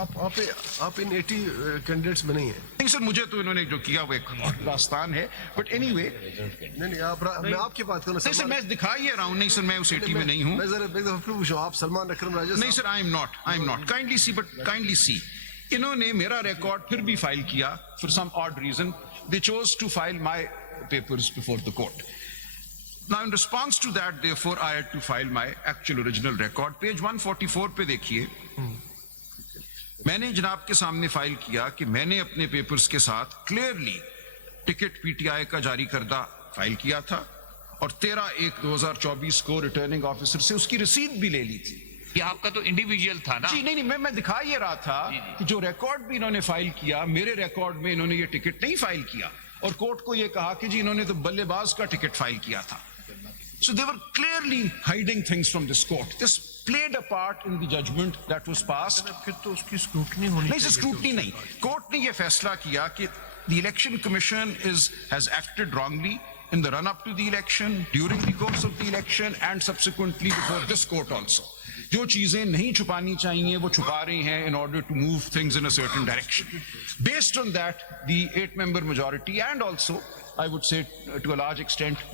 आप इन 80 कैंडिडेट्स में नहीं है। नहीं सर, मुझे तो इन्होंने जो किया वो एक दास्तान है, बट एनीवे नहीं मैं आपकी बात कर रहा हूं। नहीं सर, मैं दिखा ही रहा हूं। नहीं सर, मैं उस 80 में नहीं हूं। मैं जरा एक दफा फिर पूछूं, आप सलमान अकरम राजा? नहीं sir, I am not. Kindly see इन्होंने मेरा रिकॉर्ड फिर भी फाइल किया for some odd reason. They chose to file my papers before the court. Now in response to that, therefore, I had to file my actual original record. Page 144 पे देखिए, मैंने जनाब के सामने फाइल किया कि मैंने अपने पेपर्स के साथ क्लियरली टिकट पीटीआई का जारी करदा फाइल किया था और 13/1/2024 को रिटर्निंग ऑफिसर से उसकी रसीद भी ले ली थी। ये आपका तो इंडिविजुअल था ना? जी नहीं, मैं दिखा ये रहा था कि जो रिकॉर्ड भी इन्होंने फाइल किया, मेरे रिकॉर्ड में इन्होंने ये टिकट नहीं फाइल किया और कोर्ट को ये कहा कि जी इन्होंने तो बल्लेबाज का टिकट फाइल किया था। So they were clearly hiding things from this court. This played a part in the judgment that was passed. फिर तो उसकी स्क्रूटनी होनी चाहिए। नहीं, स्क्रूटनी नहीं। कोर्ट ने यह फैसला किया कि the election commission has acted wrongly in the run-up to the election, during the course of the election, and subsequently before this court also. जो चीजें नहीं छुपानी चाहिए वो छुपा रही हैं in order to move things in a certain direction. Based on that, the 8-member majority and also, I would say to a large extent,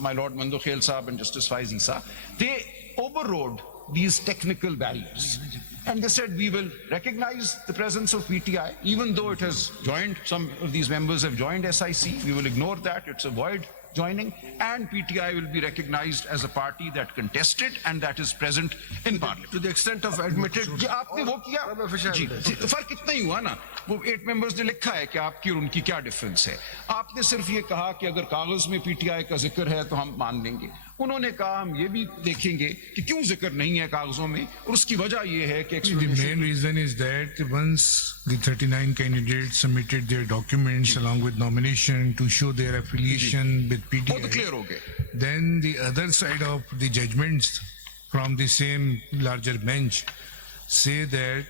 my Lord Mandokhail Saab and Justice Faiz Isa, they overrode these technical barriers. And they said, we will recognize the presence of PTI, even though it has joined, some of these members have joined SIC, we will ignore that, it's a void joining, and PTI will be recognized as a party that contested and that is present in Parliament. To the extent of admitted. जी आपने वो किया जी, फर्क इतना ही हुआ ना, वो 8 members ने लिखा है कि आपकी और उनकी क्या डिफरेंस है। आपने सिर्फ ये कहा कि अगर कागज में पीटीआई का जिक्र है तो हम मान लेंगे। उन्होंने कहा हम ये भी देखेंगे कि क्यों जिक्र नहीं है कागजों में, और उसकी वजह ये है कि the main reason is that once the 39 candidates submitted their documents along with nomination to show their affiliation with PTI, वो तो क्लियर हो गए। then the other side of the judgments from the same larger bench say that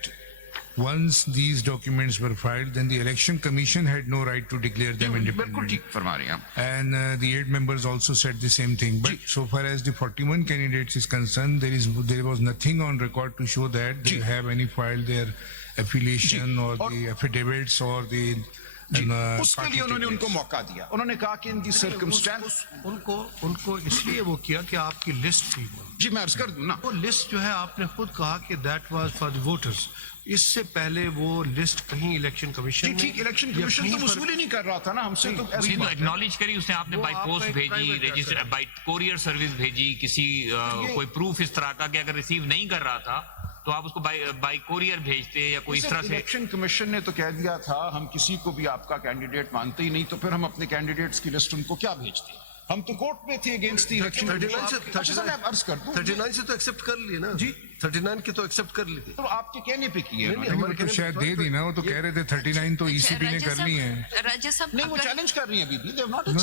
once these documents were filed, then the election commission had no right to declare them बिल्कुल independent. ठीक फरमा रहे हैं आप। And the 8 members also said the same thing. But so far as the 41 candidates is concerned, there was nothing on record to show that they have any filed their affiliation or the affidavits or the. उसके लिए उन्होंने उनको मौका दिया। उन्होंने कहा कि इन दी circumstance उनको इसलिए वो किया कि आपकी लिस्ट थी। जी मैं अर्ज कर दूं ना, वो लिस्ट जो है आपने खुद कहा कि that was for the voters. इससे पहले वो लिस्ट कहीं इलेक्शन कमीशन ठीक इलेक्शन कमीशन तो वसूल ही नहीं कर रहा था ना हमसे, तो ऐसी बात है। एक्नॉलेज करी उसने, आपने बाय पोस्ट भेजी, रजिस्टर बाय कोरियर सर्विस भेजी, किसी कोई प्रूफ इस तरह का कि अगर रिसीव नहीं कर रहा था तो आप उसको बाय कोरियर भेजते या कोई इस तरह से। इलेक्शन कमीशन ने तो कह दिया था हम किसी को भी आपका कैंडिडेट मानते ही नहीं, तो फिर हम अपने कैंडिडेट्स की लिस्ट उनको क्या भेजते? हम तो कोर्ट में थे अगेंस्ट द इलेक्शन। 39 से तो एक्सेप्ट कर लिए ना जी, 39 की तो एक्सेप्ट कर ली थी। तो आपके कहने पे की है, तो शायद दे दी ना, वो तो कह रहे थे 39 तो ईसीपी ने कर ली है। राजा साहब नहीं वो चैलेंज कर रही है अभी।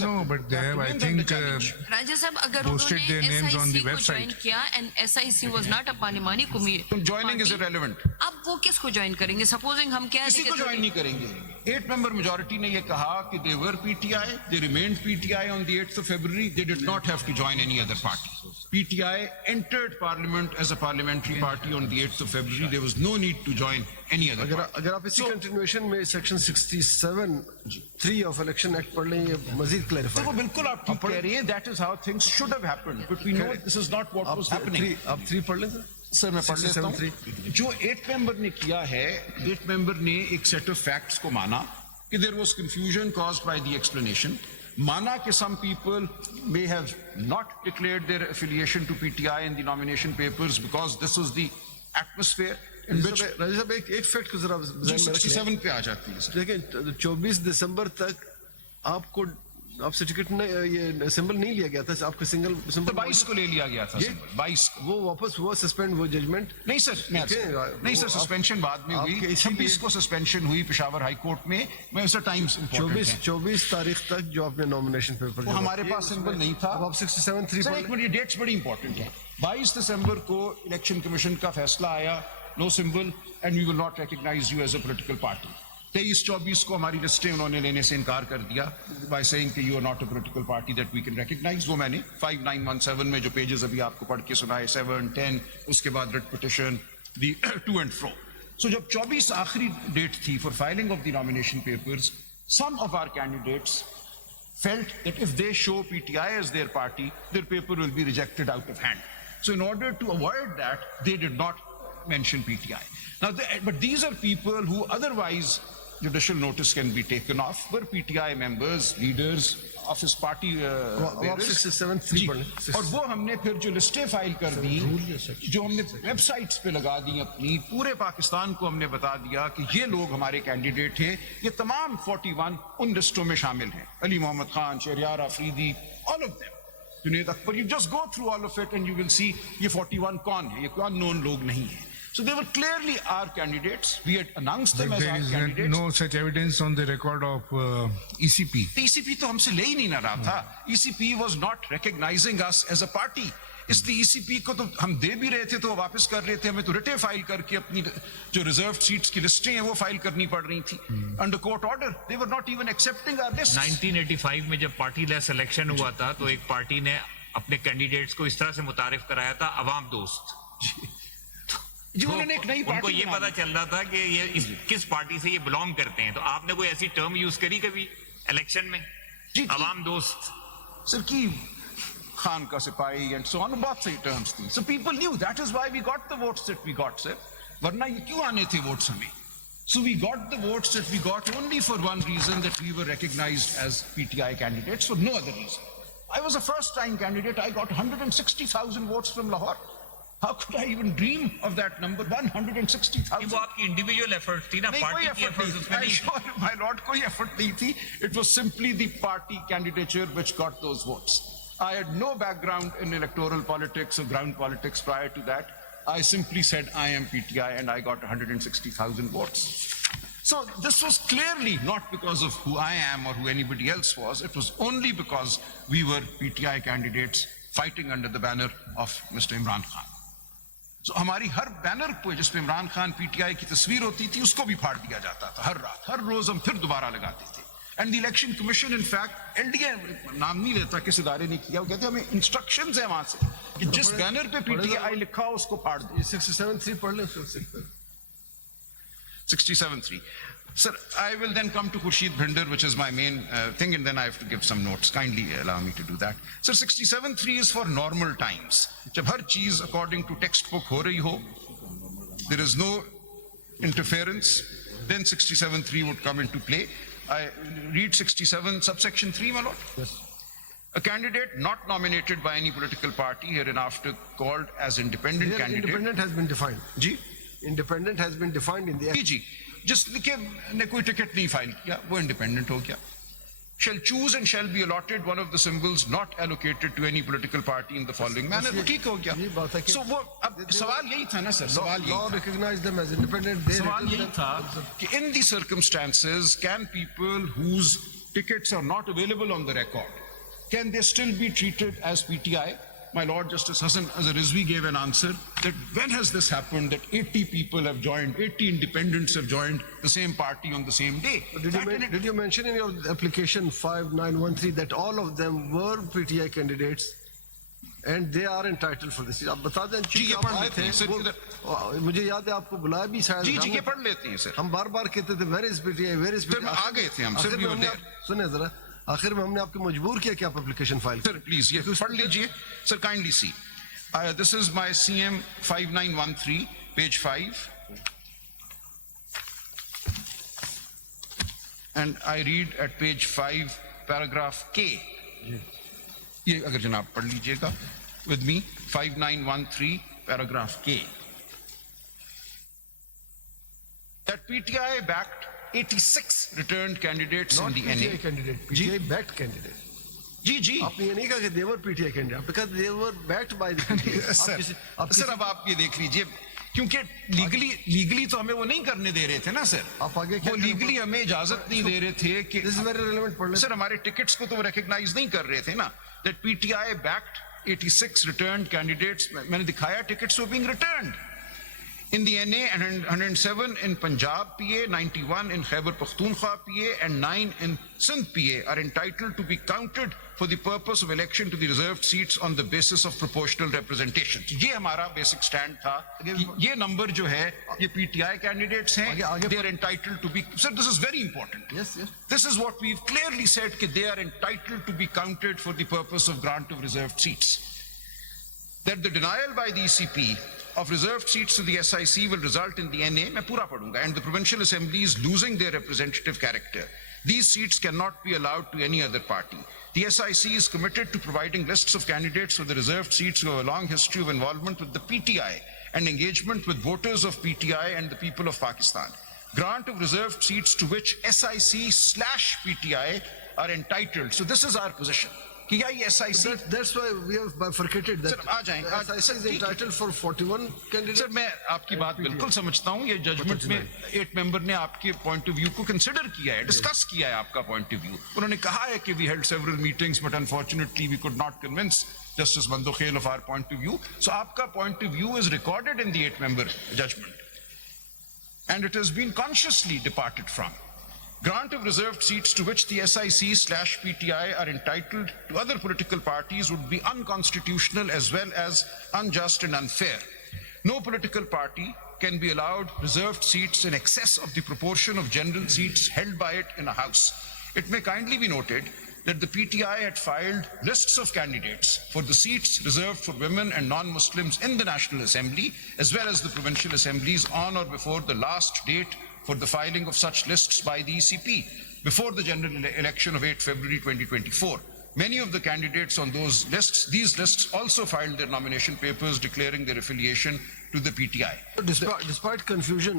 No, but they have, I think, राजा साहब अगर posted their names on the उन्होंने SIC को website. ज्वाइन किया and SIC was not a parliamentary committee, joining is irrelevant. अब वो किसको ज्वाइन करेंगे? सपोजिंग हम कह किसी को ज्वाइन नहीं करेंगे। 8 member majority ने ये कहा कि they were PTI, they remained PTI on the 8th of February, they did not have to join any other party. PTI entered parliament as a parliamentary party on the 8th of February, there was no need to join any other party. अगर आप इसी continuation में section 67(3) of election act पढ़ लें, ये मजीद तो clarify. वो बिल्कुल आप ठीक कह रही हैं, that is how things should have happened, but we know this is not what was happening. आप 3 पढ़ लें सर मैं पढ़ लेता हूं। जो 8 मेंबर ने किया है, 8 मेंबर ने एक सेट ऑफ फैक्ट्स को माना कि there was confusion caused by the explanation, माना कि some people may have not declared their affiliation to PTI in the nomination papers because this was the atmosphere in which राजा साहब एक fact को जरा 67 पे आ जाती है। देखिए 24 दिसंबर तक आपको आपसे टिकट ये सिंबल नहीं लिया गया था, आपका सिंगल तो सिंबल 22 को ले लिया गया था, 22 को। वो वापस हुआ सस्पेंड, वो जजमेंट नहीं सर, नहीं सर, सस्पेंशन बाद में हुई। 26 को सस्पेंशन हुई पेशावर हाई कोर्ट में। मैं उसे टाइम्स 24 तारीख तक जो आपने नॉमिनेशन पेपर वो हमारे पास सिंबल नहीं था। अब आप 67(3) सर एक मिनट, ये डेट्स बड़ी इंपॉर्टेंट है। 22 दिसंबर को इलेक्शन कमीशन का फैसला आया, no symbol and we will not recognise you as a political party. 23-24 को हमारी लिस्टें उन्होंने लेने से इनकार कर दिया बाय सेइंग कि you are not a political party that we can recognise. वो मैंने 5917 में जो पेजेस अभी आपको पढ़ के सुनाए, 7, 10, उसके बाद रिट पिटिशन, दी टू एंड फ्रो। So जब 24 आखिरी डेट थी for filing of the nomination papers, some of our candidates felt that if they show PTI as their party, their paper will be rejected out of hand. So in order to avoid that, they did not mention PTI. Now, but these are people who otherwise judicial notice can be taken off, were PTI members, leaders of his party. वो आप 67 जी, पढ़ लें। और वो हमने फिर जो लिस्टें file कर दी, जो हमने वेबसाइट्स पे लगा दी अपनी, पूरे पाकिस्तान को हमने बता दिया कि ये लोग हमारे कैंडिडेट हैं, ये तमाम 41 उन लिस्टों में शामिल हैं, Ali Mohammad Khan, Shahryar Afridi, all of them, Junaid Akbar, you just go through all of it and you will see ये 41 कौन है, ये कोई unknown लोग नहीं है. So they were clearly our candidates. We had announced them as There our is candidates. no such evidence on the record of ECP. ECP तो हमसे ले ही नहीं ना रहा था. ECP was not recognizing us as a party. इसलिए ECP को तो हम दे भी रहे थे तो वापस कर रहे थे, हमें तो रिटे फाइल करके अपनी जो रिजर्व सीट्स की लिस्टें हैं वो फाइल करनी पड़ रही थी. Under court order they were not even accepting our lists. 1985 में जब पार्टी लेस इलेक्शन हुआ था तो एक पार्टी ने अपने कैंडिडेट्स को इस तरह से मुतारिफ कराया था अवाम दोस्त. जो उन्होंने एक नई उनको पार्टी ये पता चल रहा था कि ये किस पार्टी से ये बिलोंग करते हैं. तो आपने कोई ऐसी टर्म यूज करी कभी इलेक्शन में, अवाम दोस्त? सर की खान का सिपाही एंड सो ऑन, बहुत सही टर्म्स थी. So people knew that is why we got the votes that we got, sir. वरना ये क्यों आने थे वोट्स हमें? So we got the votes that we got only for one reason, that we were recognized as PTI candidates, for no other reason. I was a first-time candidate. I got 160,000 votes from Lahore. How could I even dream of that number? 160,000. वो आपकी individual effort थी ना, नहीं, party कोई की effort effort नहीं उसमें थी. नहीं. Sure, my lord, कोई effort नहीं थी. It was simply the party candidature which got those votes. I had no background in electoral politics or ground politics prior to that. I simply said I am PTI and I got 160,000 votes. So this was clearly not because of who I am or who anybody else was. It was only because we were PTI candidates fighting under the banner of Mr. Imran Khan. So हमारी हर banner पे जिसपे Imran Khan PTI की तस्वीर होती थी उसको भी फाड़ दिया जाता था. हर रात, हर रोज हम फिर दोबारा लगाते थे. And the election commission in fact, NDA नाम नहीं लेता, किस इदारे ने किया, वो कहते हैं हमें इंस्ट्रक्शंस है वहां से कि जिस बैनर पे पीटीआई लिखा हो उसको फाड़ दो. 67(3) पढ़ लें फिर. 67(3). Sir, I will then come to Khurshid Bhinder, which is my main thing, and then I have to give some notes. Kindly allow me to do that. Sir, 67(3) is for normal times. जब हर चीज according to textbook हो रही हो, there is no interference, then 67(3) would come into play. I read 67 subsection 3, my lord. Yes. A candidate not nominated by any political party hereinafter called as independent Here, candidate. independent has been defined. Ji Independent has been defined in the जी जी, जिसके ने कोई ticket नहीं file किया वो independent हो गया. Shall choose and shall be allotted one of the symbols not allocated to any political party in the following manner. वो ठीक हो ये गया. बात है कि- So वो अब सवाल यही था ना सर, सवाल law यही था. recognized them as independent. They सवाल written यही them- था कि in the circumstances can people whose tickets are not available on the record, can they still be treated as PTI? My Lord Justice Hassan Azhar Rizvi gave an answer that when has this happened that 80 people have joined, 80 independents have joined the same party on the same day? Did you mention in your application 5913 that all of them were PTI candidates and they are entitled for this? आप बता दें जी, ये आप पढ़ आए लेते हैं, sir, वो- मुझे याद है आपको बुलाया भी शायद. जी जी, हमने- ये पढ़ लेते हैं सर. हम बार बार कहते थे where is PTI, where is फिर आ गए थे हम, सर, we were there. सुने जरा, आखिर में हमने आपको मजबूर किया कि आप एप्लीकेशन फाइल Sir, please, ये पढ़ लीजिए. Sir, kindly see. This is my CM 5913, page 5. And I read at page 5, paragraph K. ये अगर जनाब पढ़ लीजिएगा with me, 5913, paragraph K. That PTI backed 86 returned candidates Not in the PTI NA. candidate, PTI backed candidate. जी जी. आपने ये नहीं कहा कि they were PTI candidate because they were backed by the PTI. Sir अब आप ये देख लीजिए, क्योंकि लीगली तो हमें वो नहीं करने दे रहे थे ना सर. आप आगे क्या वो करें? लीगली हमें इजाजत नहीं दे रहे थे कि This is very relevant. पढ़ लें. सर हमारे टिकट्स को तो वो रिकॉग्नाइज नहीं कर रहे थे ना. That PTI backed 86 returned candidates. मैंने दिखाया tickets were being returned. In the NA, 107 in Punjab PA, 91 in Khyber Pakhtunkhwa PA, and 9 in Sindh PA are entitled to be counted for the purpose of election to the reserved seats on the basis of proportional representation. ये हमारा basic stand था कि ये number जो है ये PTI candidates हैं, they are entitled to be. Sir, this is very important. Yes, yes. This is what we've clearly said कि they are entitled to be counted for the purpose of grant of reserved seats. That the denial by the ECP of reserved seats to the SIC will result in the NA, मैं पूरा पढ़ूंगा, and the provincial assemblies losing their representative character. These seats cannot be allowed to any other party. The SIC is committed to providing lists of candidates for the reserved seats who have a long history of involvement with the PTI and engagement with voters of PTI and the people of Pakistan. Grant of reserved seats to which SIC/PTI are entitled. So this is our position. कि या ये SIC. That's why we have bifurcated that. Sir, आ जाएं, The SIC is entitled for 41 candidates. Sir मैं आपकी बात बिल्कुल समझता हूँ, ये जजमेंट में 8 मेंबर ने आपके पॉइंट ऑफ व्यू को कंसिडर किया है, डिस्कस किया है आपका पॉइंट ऑफ व्यू. उन्होंने कहा है कि we held several meetings but unfortunately we could not convince justice Mandokhail of our point of view. So आपका point of view is recorded in the 8 member judgment and it has been consciously departed from. Grant of reserved seats to which the SIC/PTI are entitled to other political parties would be unconstitutional as well as unjust and unfair. No political party can be allowed reserved seats in excess of the proportion of general seats held by it in a house. It may kindly be noted that the PTI had filed lists of candidates for the seats reserved for women and non-Muslims in the National Assembly as well as the provincial assemblies on or before the last date for the filing of such lists by the ECP before the general election of 8 February 2024. Many of the candidates on these lists also filed their nomination papers declaring their affiliation to the PTI. Despite confusion,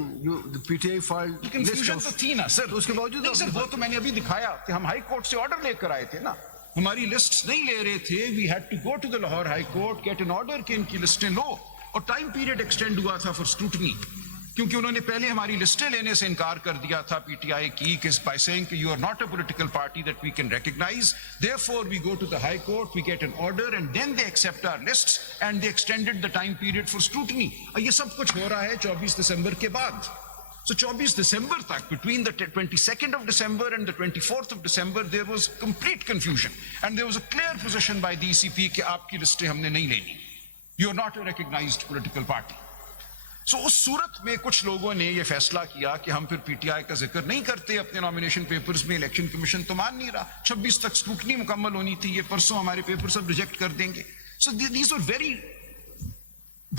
the PTI filed. Confusion तो थी ना sir. तो उसके बावजूद नहीं sir, वो तो मैंने अभी दिखाया कि हम हाई कोर्ट से ऑर्डर लेकर आए थे ना. हमारी लिस्ट्स नहीं ले रहे थे. We had to go to the Lahore high court, get an order कि इनकी लिस्टें लो, और टाइम पीरियड एक्सटेंड हुआ था फॉर स्क्रूटनी, क्योंकि उन्होंने पहले हमारी लिस्टें लेने से इनकार कर दिया था पीटीआई की, by saying कि you are not a political party that we can recognize. Therefore, we go to the High Court, we get an order, and then they accept our lists, and they extended the time period for scrutiny. ये सब कुछ हो रहा है 24 दिसंबर के बाद. So 24 दिसंबर तक, between the 22nd of December and the 24th of December, there was complete confusion, and there was a clear position by the ECP कि आपकी लिस्टें हमने नहीं लेनी. You are not a recognized political party. So, उस सूरत में कुछ लोगों ने ये फैसला किया कि हम फिर पीटीआई का जिक्र नहीं करते अपने नॉमिनेशन पेपर्स में. इलेक्शन कमीशन तो मान नहीं रहा. 26 तक स्क्रूटनी मुकम्मल होनी थी, ये परसों हमारे पेपर सब रिजेक्ट कर देंगे. So these were very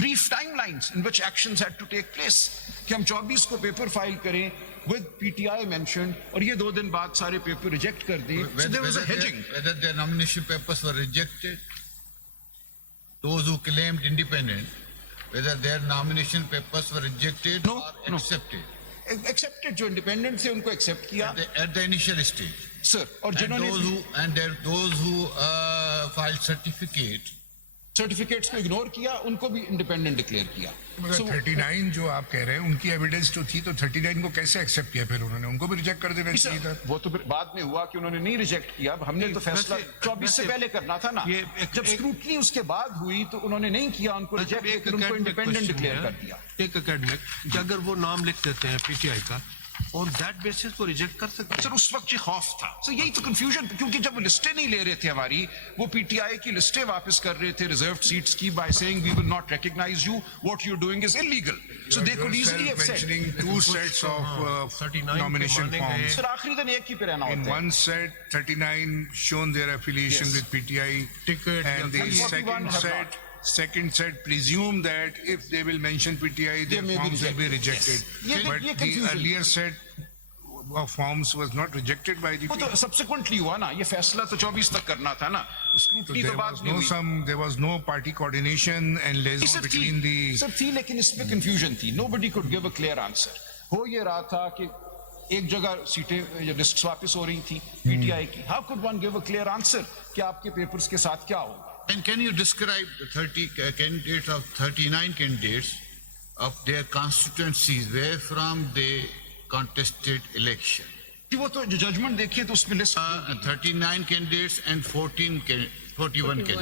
brief timelines in which actions had to take place. कि हम 24 को पेपर फाइल करें with PTI mentioned, और ये 2 दिन बाद सारे पेपर रिजेक्ट कर दें. So there was a hedging. Whether their nomination papers were rejected, those who claimed independent, whether their nomination papers were rejected No, or no. accepted Accepted, जो independent थे उनको एक्सेप्ट किया at the initial stage. Sir. और And जिन्होंने those who filed certificate, certificates को ignore किया, उनको भी इंडिपेंडेंट डिक्लेयर किया. मगर So, 39 जो आप कह रहे हैं उनकी एविडेंस तो थी, तो 39 को कैसे एक्सेप्ट किया फिर उन्होंने? उनको भी रिजेक्ट कर देना चाहिए था. वो तो फिर बाद में हुआ कि उन्होंने नहीं रिजेक्ट किया. अब हमने तो फैसला 24 से पहले करना था ना. जब स्क्रूटनी उसके बाद हुई तो उन्होंने नहीं किया, उनको रिजेक्ट कर उनको इंडिपेंडेंट डिक्लेयर कर दिया. एक एकेडमिक कि अगर वो नाम लिख देते हैं पीटीआई का, और दैट बेसिस को रिजेक्ट कर सकते हैं. सर उस वक्त ये खौफ था. सर यही तो कंफ्यूजन, क्योंकि जब वो लिस्टें नहीं ले रहे थे हमारी, वो पीटीआई की लिस्टें वापस कर रहे थे रिजर्व्ड सीट्स की, by saying we will not recognise you, what you are doing is illegal. So they could easily have said mentioning 2 sets of 39 nomination के माने forms. सर आखिरी दिन एक ही पे रहना In होता है. one set, 39 shown their affiliation Yes. with PTI, Ticket, and the yeah, 41 have second set presume that if they will mention PTI, their may be forms will be rejected. rejected. Yes. But ये the confusion. earlier set of forms was not rejected by the वो तो PTI. Subsequently हुआ ना. ये फैसला तो 24 तक करना था ना. So स्क्रूटनी तो there बाद was में हुई. there was no party coordination and liaison sir between थी, the. सर थी, लेकिन इसमें कंफ्यूजन थी. Nobody could give a clear answer. हो ये रहा था कि एक जगह सीटें लिस्ट वापस हो रही थी पीटीआई की. How could one give a clear answer कि आपके पेपर्स के साथ क्या होगा? and can you describe the 30 candidates of 39 candidates of their constituencies where from they contested election? कि वो तो जो जजमेंट देखिए तो उसमें लिस्ट 39 candidates and 41 candidates.